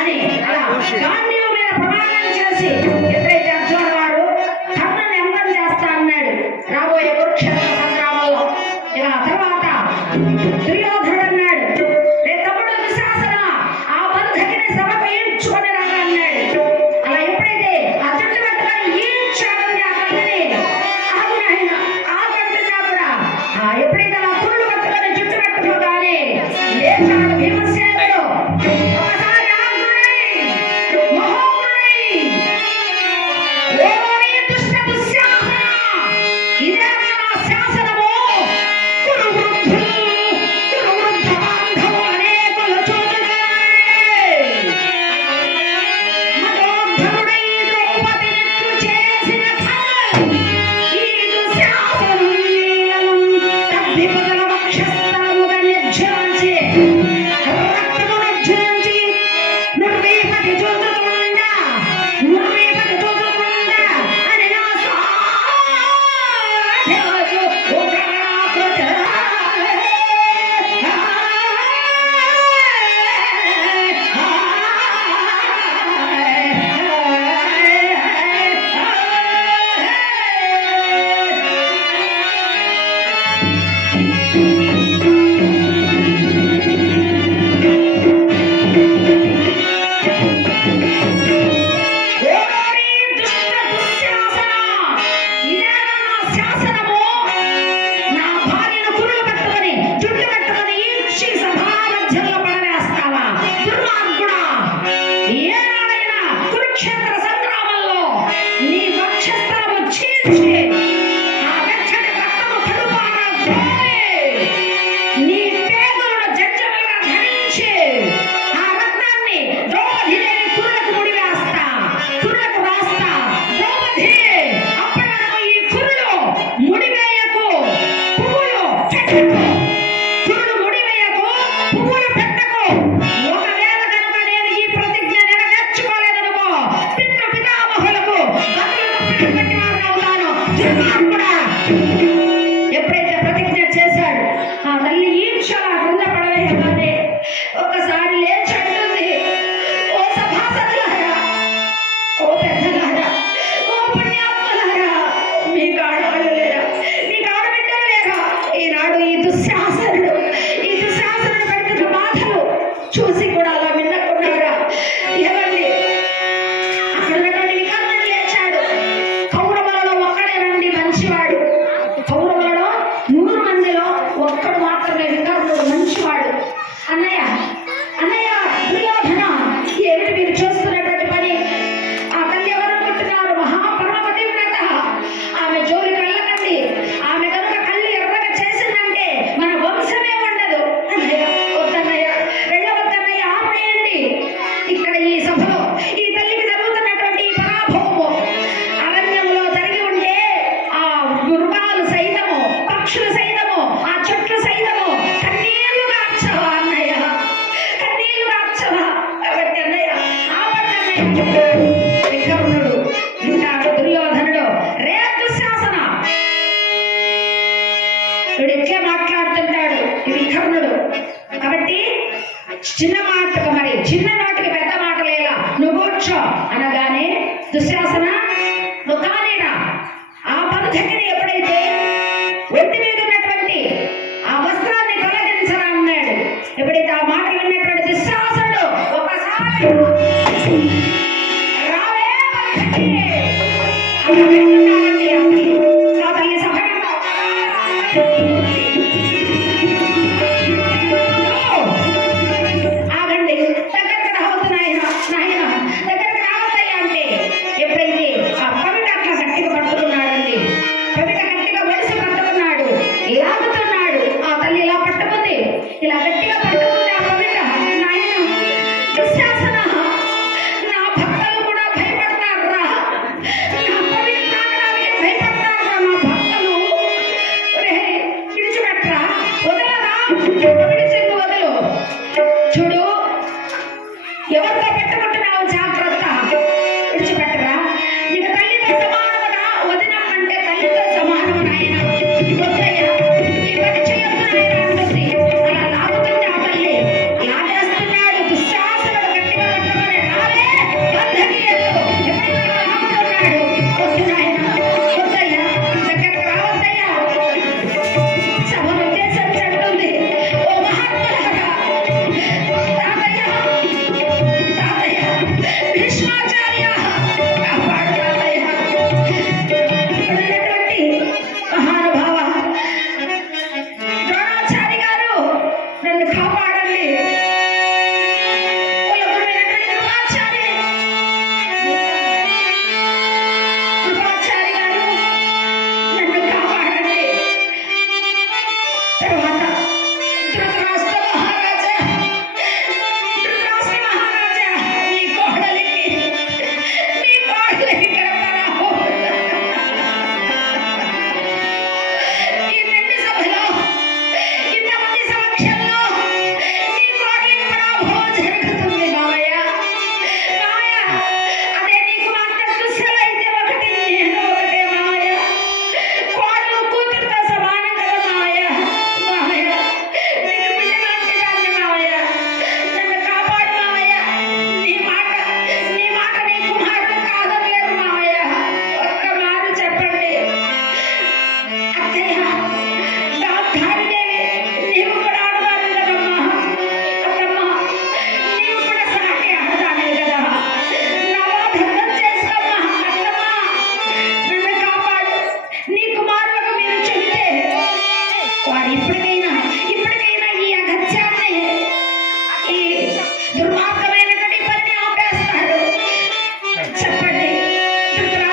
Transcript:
అని అలా గాంధీవు మీద ప్రమాణం చేసి ఎప్పుడైతే అర్జున వారు కర్ణుని అంతం చేస్తా అన్నాడు రాబోయే కురుక్షేత్ర సంగ్రామంలో. ఇలా తర్వాత దుర్యోధనుడు అన్నాడు, రే తమ్ముడు దుశ్శాసన, ఆ బంధకిని సభకు ఈడ్చుకొని రాగా అన్నాడు. అలా ఎప్పుడైతే ఆ చుట్టు పట్టుకొని ఈడ్చాడని ఆ తల్లిని ఆగునైనా ఆగంటున్నా కూడా ఎప్పుడైతే ఆ పురుడు పట్టుకొని చుట్టు పట్టుకోగానే లేచాడు భీమసేనుడు. ఎప్పుడైతే ప్రతిజ్ఞ చేశాడు ఆ తల్లి ఈర్ష్యలా కింద పడవేయగానే ఒకసారి లేచంటుంది, ఓ సభాసదులారా, ఓ పెద్దలారా, ఓ పుణ్యాత్ములారా, మీకు ఆడవాళ్ళు లేరా, మీకు ఆడబిడ్డలు లేరా? ఈనాడు ఈ దుశ్శాసనుడు పడుతున్న బాధలు చూసి కూడా అలా విన్నకున్నారా? ఎవరిని అక్కడ ఉన్నటువంటి వికర్ణుడు లేచాడు. కౌరవులలో ఒక్కడేనండి మంచివాడు, కౌరవులలో 100 మందిలో ఒక్కడు మాత్రమే వికర్ణుడు మంచివాడు. అన్నయ్య దుర్యోధన, ఏమిటి మీరు చేస్తున్నటువంటి పని? ఆ తల్లి ఎవరనుకుంటున్నారు? మహాపరమపతివ్రత, ఆమె జోలికి వెళ్ళకండి. ఆమె కనుక కళ్ళు ఎర్రగా చేసిందంటే మన వంశమే ఉండదు. అన్నయ్య వద్దన్నయ్య, వెళ్ళవద్దన్నయ్య, ఆపేయండి. ఇక్కడ ఈ సభలో ఈ తల్లికి జరుగుతున్నటువంటి పరాభవము అరణ్యంలో జరిగి ఉంటే ఆ మృగాలు సైతము, పక్షులు సైతము, ఆ చెట్లు సైతము కన్నీళ్లు కార్చవా అన్నయ్య, కన్నీళ్లు కార్చవా? కాబట్టి అన్నయ్య ఆపన్నయ్య. వికర్ణుడు వింటాడు దుర్యోధనుడు, రే దుశ్శాసన, వీడు ఎట్లే మాట్లాడుతుంటాడు ఈ వికర్ణుడు. కాబట్టి చిన్న మాటకు మరి చిన్న నాటికి పెద్ద మాటలేలా, నువ్వు కూర్చో అనగానే దుశ్శాసన నువ్వు కానేరా. ఆ బంధకిని ఎప్పుడైతే ఒంటి మీద ఉన్నటువంటి ఆ వస్త్రాన్ని తొలగించరా అన్నాడు. ఎప్పుడైతే ఆ మాటలు విన్నటువంటి దుశ్శాసనుడు ఒకసారి రావే బంధకిని అలా వెళ్తున్నాడండి. ఆ తల్లి సభలో ఆగండి, దగ్గరకు రావద్దు నాయన, దగ్గరకు రావద్దయ్యా అంటే ఎప్పుడైతే ఆ కవిట అట్లా గట్టిగా పట్టుకున్నాడండి, కవిట గట్టిగా వడిసి పట్టుకున్నాడు, లాగుతున్నాడు. ఆ తల్లి ఇలా పట్టుకుంది, ఇలా గట్టిగా పట్టుకుంది ఆ కవిట. నాయన దుశ్శాసన, నా భక్తులు కూడా భయపడతారా, నా కవిట తాకడానికి భయపడతారా నా భక్తులు? విడిచిపెట్టరా, వదలరా, కవిట చెంగు వదలు. చూడు, ఎవరితో పెట్ట